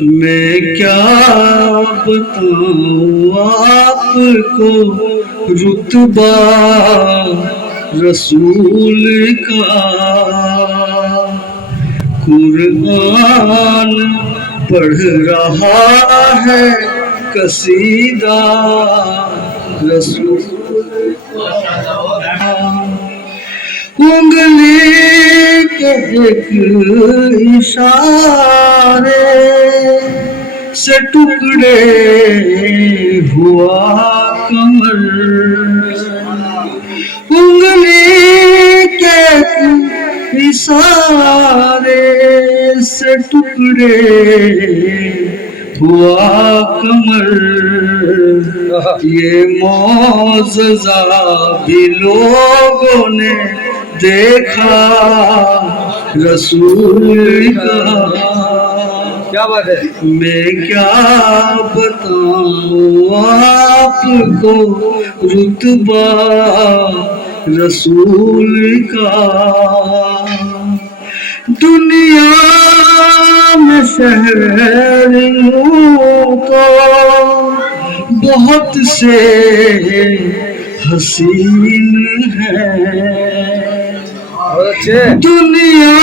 میں کیا بتاؤں آپ کو رتبہ رسول کا، قرآن پڑھ رہا ہے قصیدہ رسول کا، انگلی کے ایک اشارے سے ٹکڑے ہوا کمر، انگلی کے ایک اشارے سے ٹکڑے ہوا کمر، یہ معجزہ بھی لوگوں نے دیکھا رسول کا، کیا بات ہے؟ میں کیا بتاؤں آپ کو رتبہ رسول کا، دنیا میں شہریوں تو بہت سے حسین ہیں، دنیا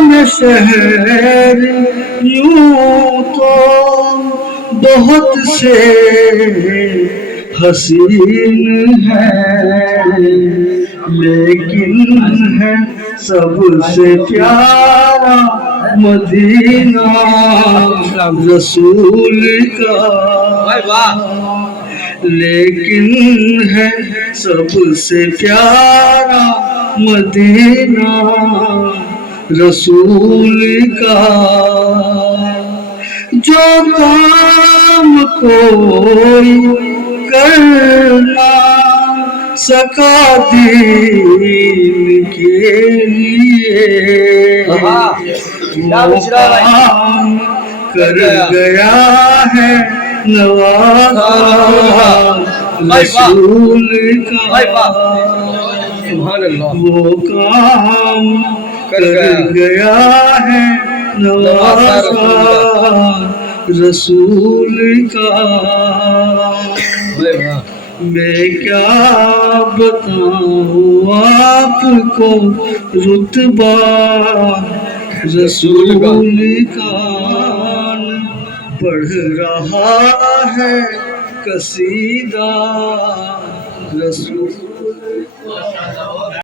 میں شہر یوں تو بہت سے حسین ہیں، لیکن ہے سب سے پیارا مدینہ رسول کا، لیکن ہے سب سے پیارا مدینہ رسول کا، جو کام کوئی کرنا سکا دین کے لیے، وہ کام کر گیا ہے نوازا رسول کا، وہ کام کر گیا ہے نوازا رسول کا، میں کیا بتاؤں آپ کو رتبہ رسول کا، پڑھ رہا ہے قصیدہ رسول